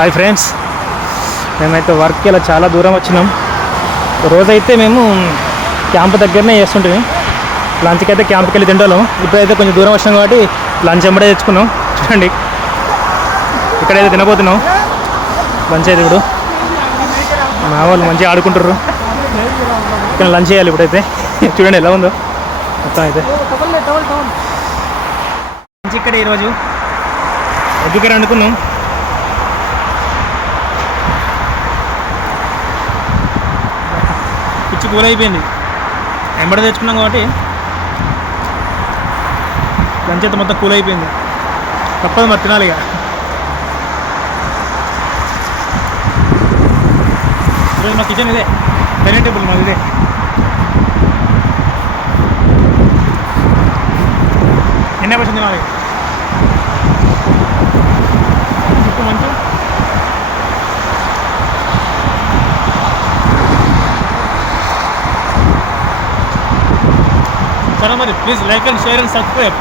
Hi friends, మేమైతే వర్క్కి ఇలా చాలా దూరం వచ్చినాం. రోజైతే మేము క్యాంప్ దగ్గరనే చేస్తుంటే లంచ్కి అయితే క్యాంప్కి వెళ్ళి తింటాం. ఇప్పుడైతే కొంచెం దూరం వచ్చినాం కాబట్టి లంచ్ ఎంబడే తెచ్చుకున్నాం. చూడండి, ఇక్కడైతే తినబోతున్నాం లంచ్ అయితే. ఇప్పుడు మా వాళ్ళు మంచిగా ఆడుకుంటారు, ఇక్కడ లంచ్ చేయాలి ఇప్పుడైతే. చూడండి ఎలా ఉందో మొత్తం అయితే. లంచ్ ఇక్కడ ఈరోజు ఎగ్గుకర వండుకున్నాం. పిచ్చి కూల్ అయిపోయింది, ఎంబడ తెచ్చుకున్నాం కాబట్టి లంచ్ అయితే మొత్తం కూల్ అయిపోయింది. తప్పదు మరి తినాలి ఇక. ఈరోజు మా కిచెన్ ఇదే, డైనింగ్ టేబుల్ మాది ఇదే. ఎన్న పచ్చింది మాది మంచి. సరే మరి, please like and share and subscribe.